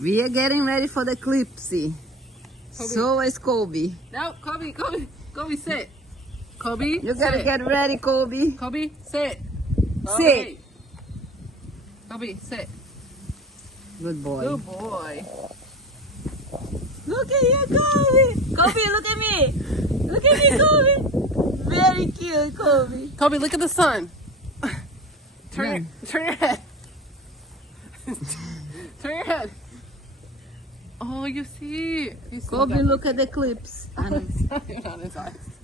We are getting ready for the eclipse. So is Kobe. No, Kobe, sit. Kobe, You gotta get ready, Kobe. Kobe, sit. Sit. Kobe, sit. Good boy. Good boy. Look at you, Kobe. Kobe, look at me. Look at me, Kobe. Very cute, Kobe. Kobe, look at the sun. Turn your head. Turn your head. Oh, you see. Kobe, look at the eclipse. On his eyes.